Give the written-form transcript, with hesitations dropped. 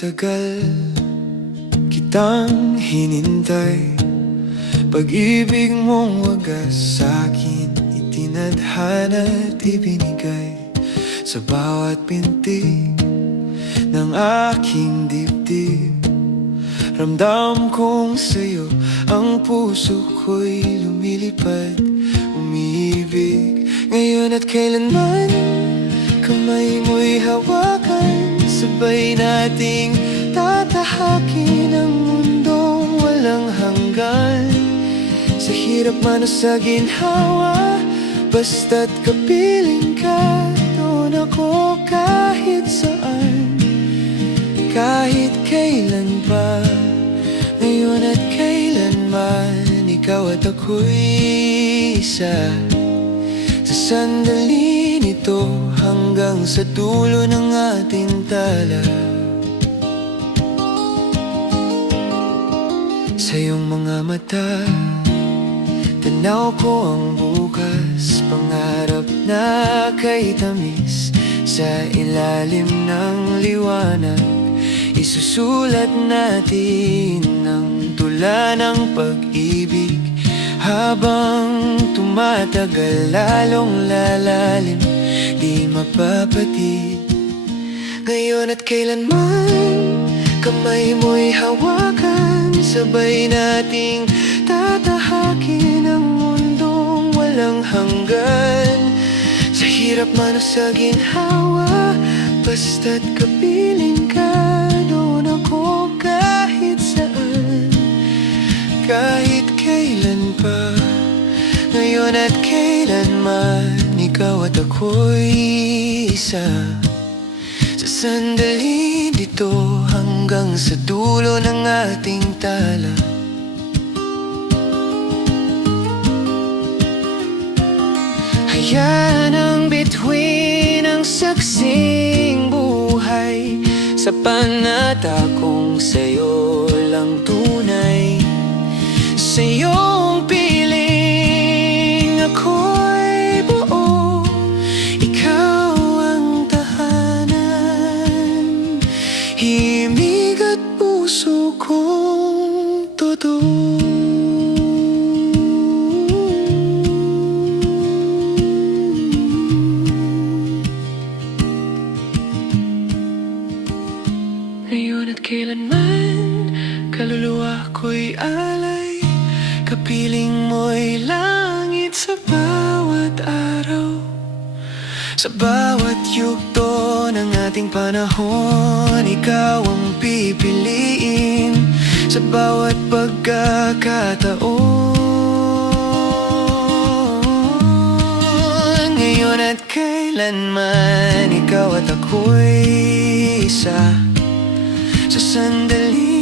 matagal kitang hinintay. Pag-ibig mong wagas sa'kin itinadhana at ibinigay. Sa bawat pintig ng aking dibdib, ramdam kong sa'yo ang puso ko'y lumilipad, umiibig. Ngayon at kailanman, kamay mo'y hawakan, sabay nating tatahakin ang mundong walang hanggan. Sa hirap man o sa ginhawa, basta't kapiling ka, doon ako kahit saan, kahit kailan pa. Ngayon at kailanman, ikaw at ako'y isa. Sa sandali nito hanggang sa dulo ng ating tala. Sa iyong mga mata, tanaw ko ang bukas, pangarap na kay tamis. Sa ilalim ng liwanag, isusulat natin ang tula ng pag-ibig. Habang tumatagal, lalong lalalim, di mapapatid. Ngayon at kailanman, kamay mo'y hawakan, sabay nating tatahakin ang mundong walang hanggan. Sa hirap man o sa ginhawa, basta't kapiling ka, doon ako kahit saan, kahit kailan pa. Ngayon at kailanman, ikaw at ako'y isa. Sa sandali dito hanggang sa dulo ng ating tala. Hayaan ang bituin ang saksing buhay, sa panata kong sa'yo lang tunay. Sa iyong piling ako'y buo, ikaw ang tahanan, himig at puso kong totoo. Ngayon at kailanman, kaluluwa ko'y alay, kapiling mo'y langit sa bawat araw. Sa bawat yugto ng ating panahon, ikaw ang pipiliin. Sa bawat pagkakataon, ngayon at kailanman, ikaw at ako'y isa. Sa sandali